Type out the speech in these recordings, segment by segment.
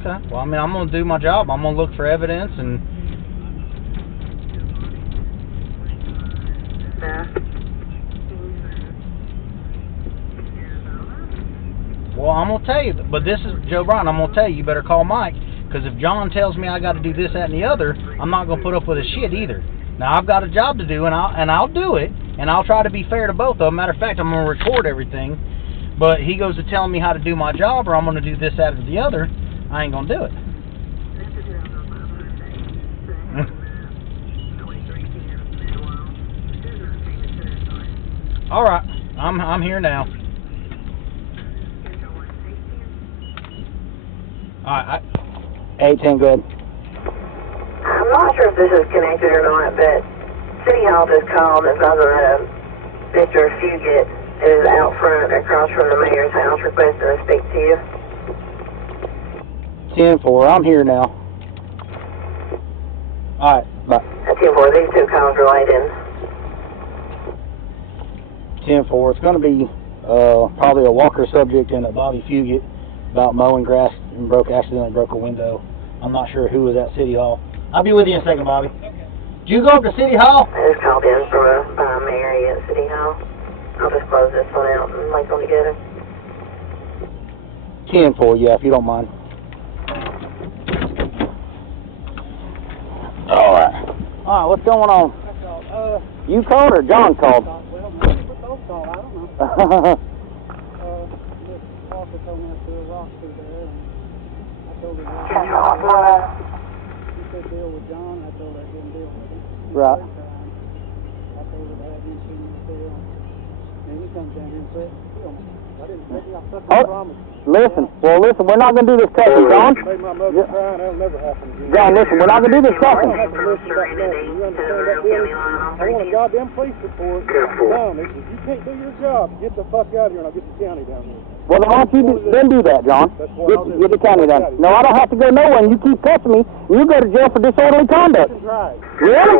Okay. Well, I mean, I'm going to do my job. I'm going to look for evidence and... Well, I'm going to tell you, but this is, Joe Brian, I'm going to tell you, you better call Mike, because if John tells me I got to do this, that, and the other, I'm not going to put up with his shit either. Now, I've got a job to do, and I'll do it, and I'll try to be fair to both of them. Matter of fact, I'm going to record everything, but he goes to telling me how to do my job, or I'm going to do this, that, or the other, I ain't going to do it. All right, I'm here now. All right. 18, good. I'm not sure if this is connected or not, but City Hall just called and said that Mr. Fugate is out front across from the mayor's house requesting to speak to you. 10-4, I'm here now. All right, bye. 10-4, these two calls related. 10-4, it's going to be probably a Walker subject and a Bobby Fugate about mowing grass and accidentally broke a window. I'm not sure who was at City Hall. I'll be with you in a second, Bobby. Did you go up to City Hall? I just called in from Mary at City Hall. I'll just close this one out and link them together. 10-4, yeah, if you don't mind. Alright, what's going on? You called or John called? Well, maybe we both called, I don't know. Miss Walker told me I threw a rock through there, and I told her that. She said deal with John, I told her I didn't deal with him. Right. I told her to have him see me still. And he comes down here and said, kill me. I didn't take me, I stuck my promise. Listen, we're not going to do this cussing, John. Made my mother cry, and that'll never happen again. John, listen, we're not going to do this cussing. I don't have to listen about nothing. You understand that, Billy? I want a goddamn police report. John, if you can't do your job, get the fuck out of here and I'll get the county down here. Well, then why don't you do that, John? Get the county down. No, I don't have to go nowhere, and you keep cussing me, and you go to jail for disorderly conduct. Right. Really?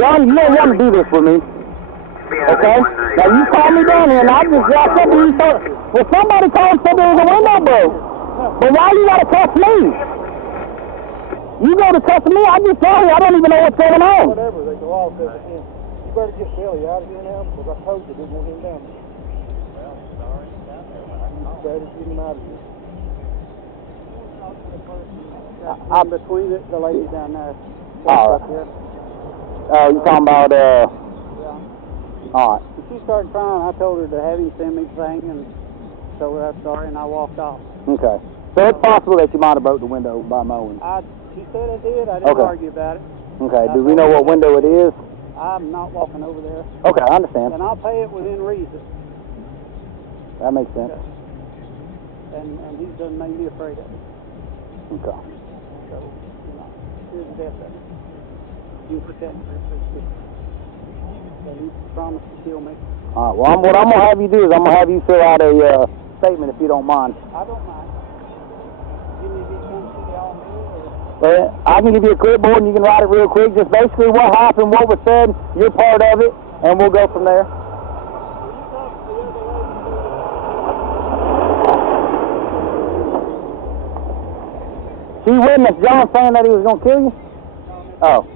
John, you don't want to do this with me. Okay? Now, you called me down here, and I just walked up and you thought, well, somebody called and said there was a window broke. But why you got to cuss me? You go to cussing me, I just tell you, I don't even know what's going on. Whatever, the law says again. You better get Billy out of here now, because I told you I didn't want him down there. Well, sorry, you better get him out of here. I'm between the lady down there. All right. Oh, you talking about, Yeah. All right. When she started crying, I told her to have him send me the thing and told her I'm sorry, and I walked off. Okay. So it's possible that you might have broke the window by mowing. She said I did. I didn't argue about it. Okay. Do we know what window it is? I'm not walking over there. Okay, I understand. And I'll pay it within reason. That makes sense. And he doesn't make me afraid of it. Okay. So, here's the death of it. You protect me. So he promised to kill me. All right. Well, what I'm going to have you do is I'm going to have you fill out a statement if you don't mind. I don't mind. You need to come see all me, or? Well, I can give you a clipboard and you can write it real quick. Just basically what happened, what was said, you're part of it, and we'll go from there. She witnessed John saying that he was going to kill you? Oh.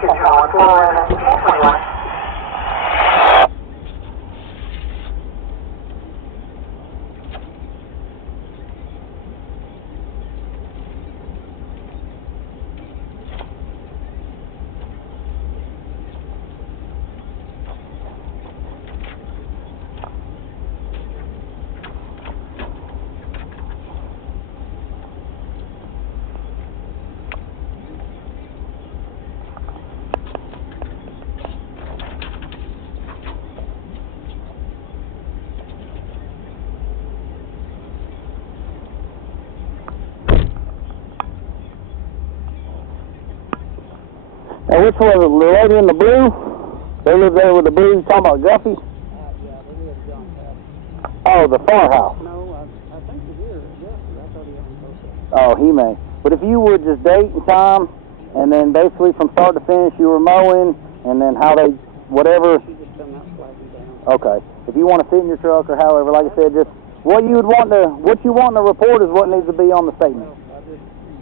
Control 1021. Now, which one was it? The lady in the blue? They live there with the blue. You talking about Guffey's? Yeah, they live at John's house. Oh, the farm house. No, I think he's here. Yes, I thought he owned both of them. Oh, he may. But if you would just date and time, and then basically from start to finish you were mowing, and then how they, whatever. She just come out flagging down. Okay. If you want to sit in your truck or however, like I said, just what you want to report is what needs to be on the statement.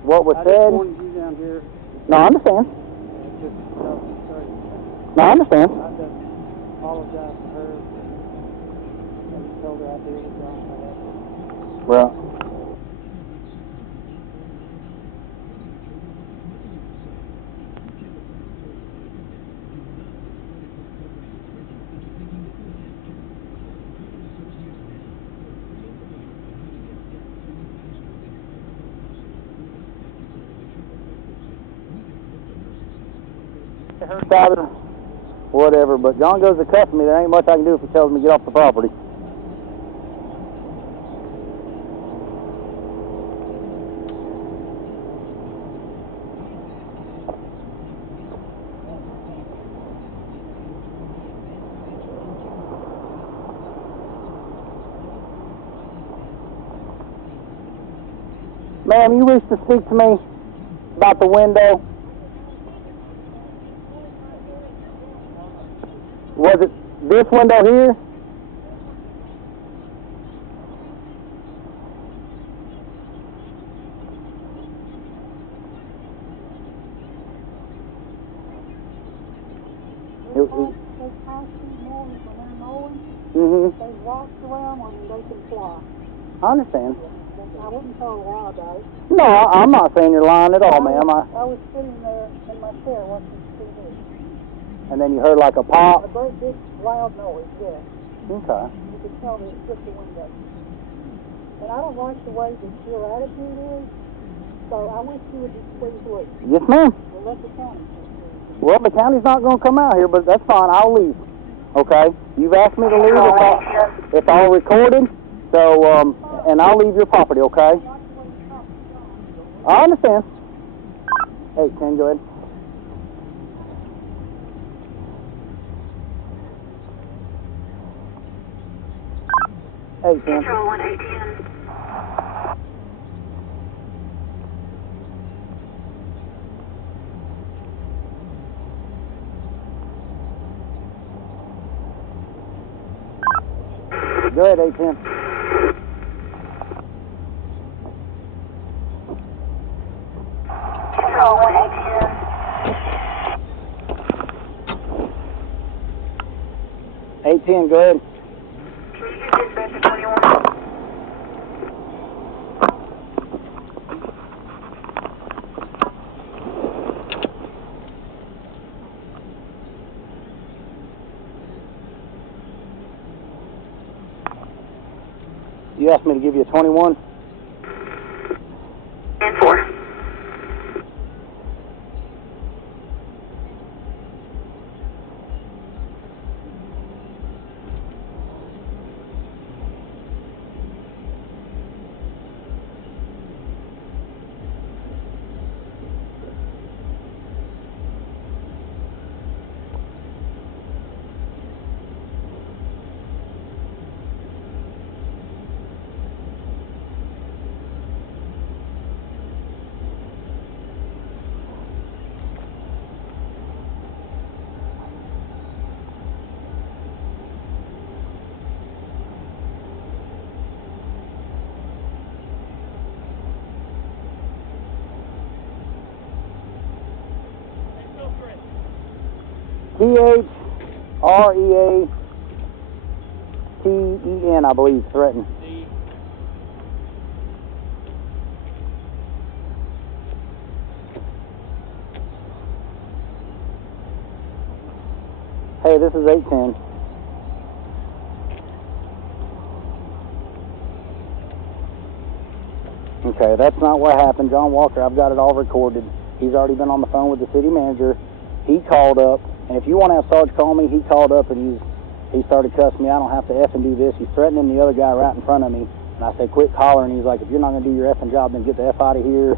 Well, What was I said. just wanted you down here. No, I understand. Just tell me straight. No, I understand. I just apologize to her. I just told her I'd deal with John. Well. Her side of whatever, but John goes to cuss me. There ain't much I can do if he tells me to get off the property. Ma'am, you wish to speak to me about the window? Was it this window here? They passed these mornings when they're mowing. Mm-hmm. They walked around when they can fly. I understand. I wouldn't call it out about it. No, I'm not saying you're lying at all, ma'am. I was sitting there in my chair watching TV. And then you heard like a pop. A great big loud noise, yes. Okay. You could tell that it hit the window. And I don't like the way that your attitude is, so I wish you would just please leave. Yes, ma'am. We'll let the county. Well, the county's not going to come out here, but that's fine. I'll leave. Okay? You've asked me to leave. It's all recorded. So, and I'll leave your property, okay? I understand. Hey, Ken, go ahead. Hey, Ken. Control 18. Go ahead, 810. Control 118. 810, go ahead. Can you get dispatch to 21? You asked me to give you a 21? And 4. T-H-R-E-A-T-E-N, I believe, threatened. Hey, this is 810. Okay, that's not what happened. John Walker, I've got it all recorded. He's already been on the phone with the city manager. He called up, and if you want to have Sarge call me, he called up and he started cussing me. I don't have to effing do this. He's threatening the other guy right in front of me. And I said, quit hollering. He's like, if you're not going to do your effing job, then get the F out of here.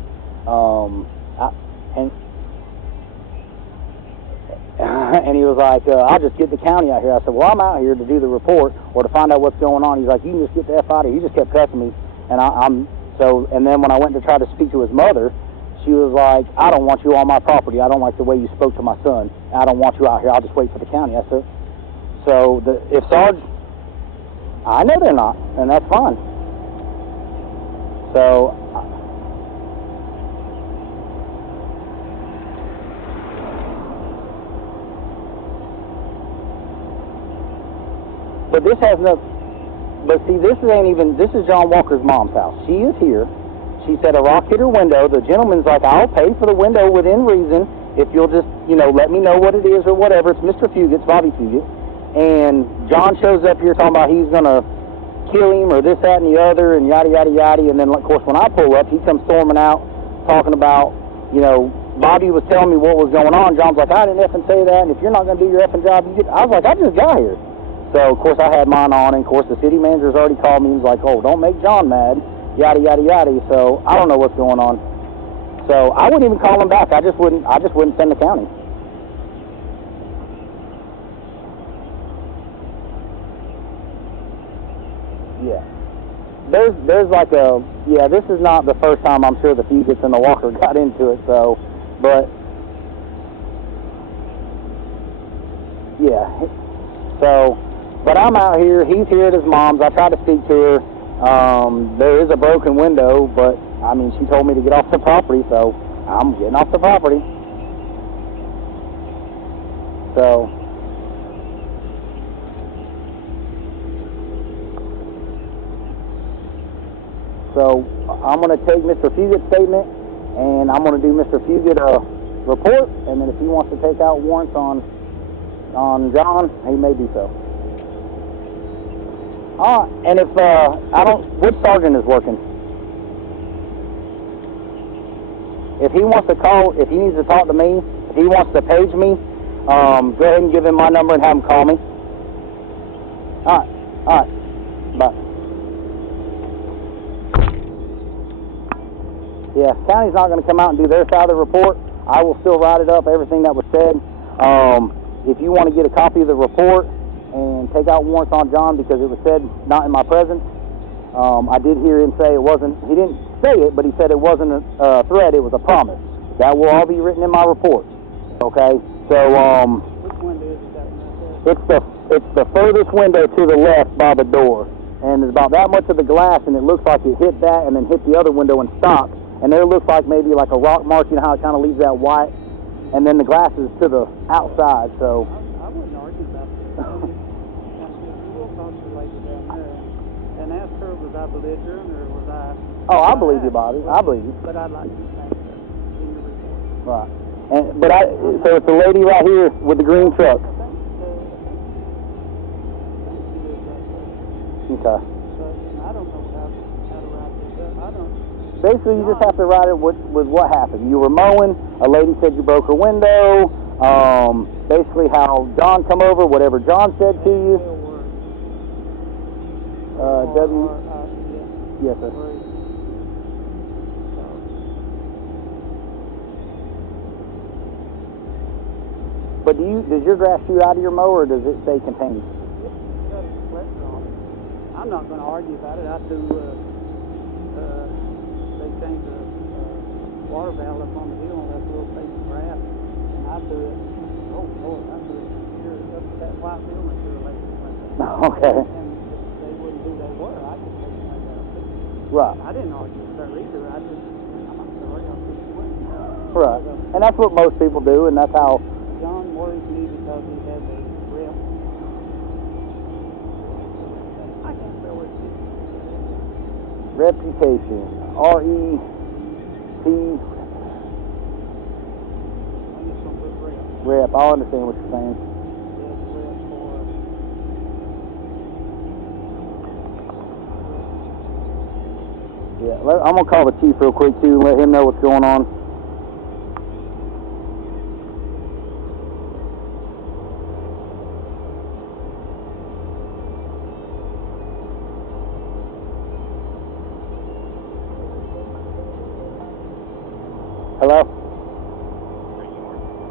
And he was like, I'll just get the county out here. I said, well, I'm out here to do the report or to find out what's going on. He's like, you can just get the F out of here. He just kept cussing me. And and then when I went to try to speak to his mother, she was like, I don't want you on my property. I don't like the way you spoke to my son. I don't want you out here. I'll just wait for the county. I said, so if Sarge, I know they're not, and that's fine. So, but this has no, but see, this is John Walker's mom's house. She is here. She said a rock hit her window. The gentleman's like, I'll pay for the window within reason if you'll just, let me know what it is or whatever. It's Mr. Fugate, it's Bobby Fugate. And John shows up here talking about he's going to kill him or this, that, and the other, and yada, yada, yada. And then, of course, when I pull up, he comes storming out talking about, Bobby was telling me what was going on. John's like, I didn't effing say that, and if you're not going to do your effing job, I was like, I just got here. So, of course, I had mine on, and, of course, the city manager's already called me. He's like, oh, don't make John mad. Yada, yada, yada. So I don't know what's going on. So I wouldn't even call him back. I just wouldn't send the county. Yeah. There's like this is not the first time I'm sure the Fugates and the Walker got into it, so, but, yeah. So, but I'm out here, he's here at his mom's. I tried to speak to her. There is a broken window, but, she told me to get off the property, so I'm getting off the property. So, I'm going to take Mr. Fugate's statement, and I'm going to do Mr. Fugate a report, and then if he wants to take out warrants on John, he may do so. And if, which sergeant is working? If he wants to call, if he needs to talk to me, if he wants to page me, go ahead and give him my number and have him call me. Alright, bye. Yeah, county's not going to come out and do their side of the report. I will still write it up, everything that was said. If you want to get a copy of the report and take out warrants on John because it was said not in my presence, I did hear him say it wasn't, he didn't say it, but he said it wasn't a threat, it was a promise. That will all be written in my report. Okay? So, which window is that? it's the furthest window to the left by the door. And there's about that much of the glass, and it looks like it hit that and then hit the other window and stopped. And there looks like maybe like a rock mark, how it kind of leaves that white. And then the glass is to the outside, so. I wouldn't argue about that. You will talk to the lady down there and ask her, was I belligerent or was I... Oh, I believe you, Bobby. I believe you. But I'd like to thank her in the report. Right. So it's the lady right here with the green truck. I think she is right there. Okay. But I don't know how to write this up. I don't... Basically, you just have to write it with what happened. You were mowing, a lady said you broke her window, basically how John come over, whatever John said to you. Yes, sir. But does your grass shoot out of your mower, or does it stay contained? It's got a reflector on it. I'm not going to argue about it. I threw, they changed the water valve up on the hill on that little piece of grass, and I threw it, oh Lord, I threw it here up to that white building to the lake. Okay. And if they wouldn't do their water, I could take it out too. Right. I didn't argue with her either. I'm not sorry, I'll put you in. Right. And that's what most people do, and that's how. John worries me because he has a rep. I can't spell it. Reputation. R-E-P. I'm just going to put rep. Rep. I understand what you're saying. Yes, rep for... Yeah, I'm going to call the chief real quick, too, and let him know what's going on. Hello?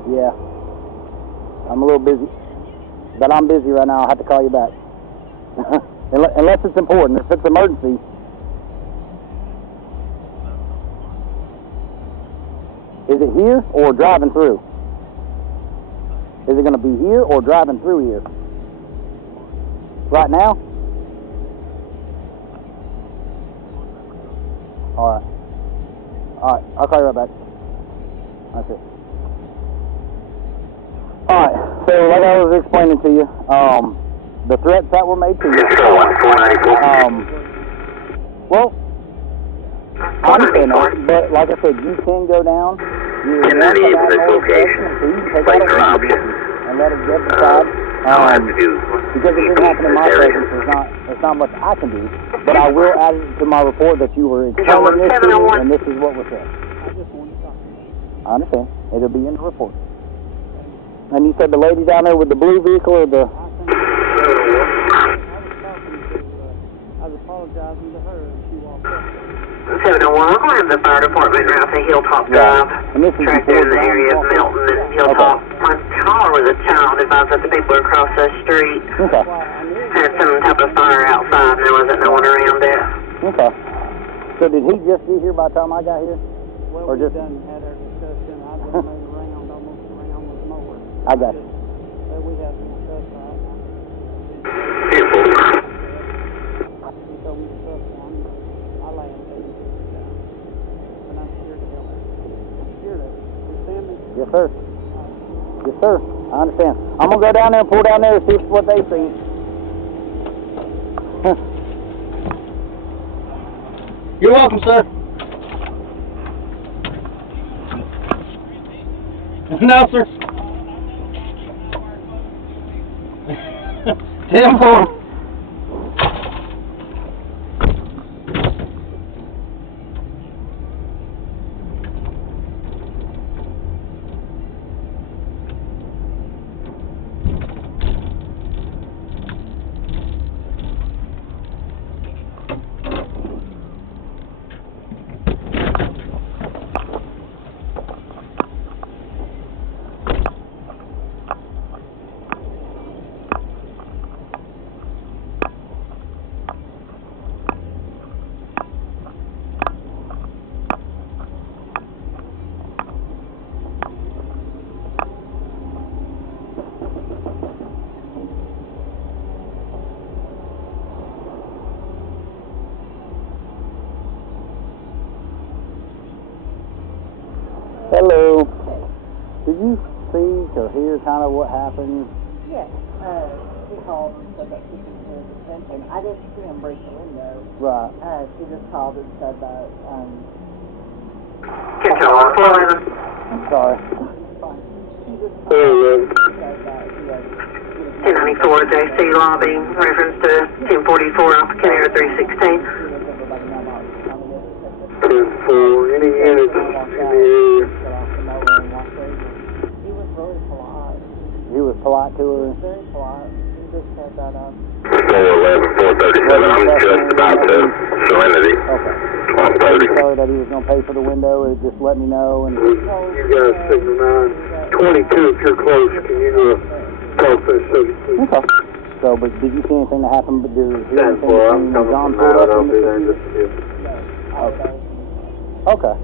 Yeah. I'm a little busy. But I'm busy right now. I'll have to call you back. Unless it's important. If it's emergency. Is it here or driving through? Is it going to be here or driving through here? Right now? Alright. Alright, I'll call you right back. That's it. Alright, so like I was explaining to you, the threats that were made to you. Well, I understand that, but like I said, you can go down. You can take out a and let it get decide. Because it didn't happen in my presence, there's not much I can do. But I will add it to my report that you were explaining this to me, and this is what was said. I just wanted to talk to you. I understand. It'll be in the report. And you said the lady down there with the blue vehicle or the... I was apologizing to her and she walked up. 701, I'm going to have the fire department now to Hilltop Drive. And this is Tracked in the area of Milton and Hilltop. My caller was a child advised that the people across the street Okay. had some type of fire outside and there wasn't no one around it. Okay. So did he just get here by the time I got here? Well, Or we just... done had our discussion. I just made a round, almost around with the mower. I got you. But we had some stuff right now. He told me to trust one. I landed. And I'm scared to help. I'm scared of it. You understand me? Yes, sir. Yes, sir. I understand. I'm going to go down there and pull down there and see what they see. You're welcome, sir. No, sir. 10-4. Hello. Did you see or hear kind of what happened? Yes, he called and said that she could hear his attention. I didn't see him break the window. Right. She just called and said that, Control 411. I'm sorry. fine. She just called and said that he had... 1094 JC lobby, reference to 1044 off Canary 316. 10-4, any units in the area? He was really polite. He was polite to her. He was very polite. He just said that, 411, 437, I'm just about to Serenity. Okay. 130. Sorry that he was going to pay for the window. It just let me know. And You guys, signal 922, if you're close, can you talk to us? okay. So, but did you see anything that happened? But did you hear anything 10-4, I'm between coming John from pulled up I'll and be Mr. there in Fugate? just a few. Okay. Okay.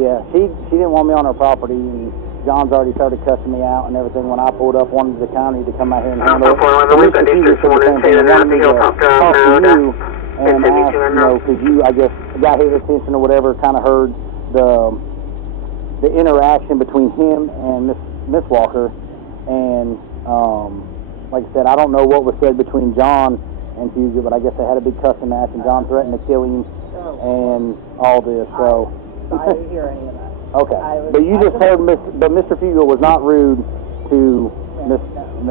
Yeah, she didn't want me on her property, and John's already started cussing me out and everything. When I pulled up, wanted the county to come out here and handle it. We've got districts 1 and 2 down the Hilltop Drive now. And asked, you know, because you, I guess, got his attention or whatever, kind of heard the interaction between him and Miss Walker, and like I said, I don't know what was said between John and Fugate, but I guess they had a big cussing match, and John threatened to kill him and all this. So I didn't hear any of that. okay, but you just heard but Mr. Fugate was not rude to Miss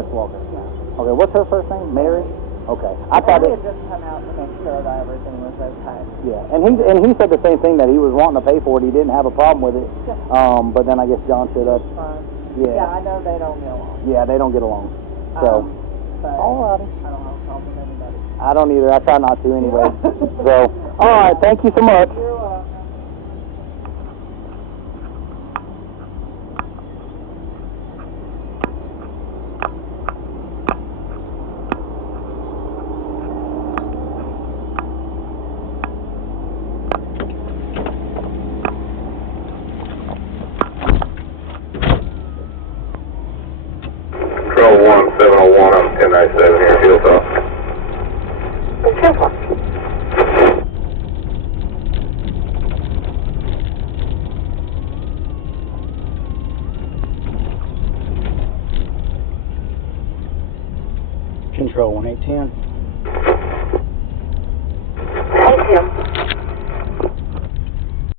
Walker. No. Okay, what's her first name? Mary. Okay, I thought he it. had just come out to make sure that everything was okay. Yeah, and he said the same thing, that he was wanting to pay for it. He didn't have a problem with it. But then I guess John showed up. Fine. Yeah. Yeah, I know they don't get along. Yeah, they don't get along. So. But Alrighty. I don't have a problem with anybody. I don't either. I try not to anyway. So. All right. Thank you so much. You're welcome. 701 on 1097 here, Hilltop. Careful. Control 1810. Hey, Tim.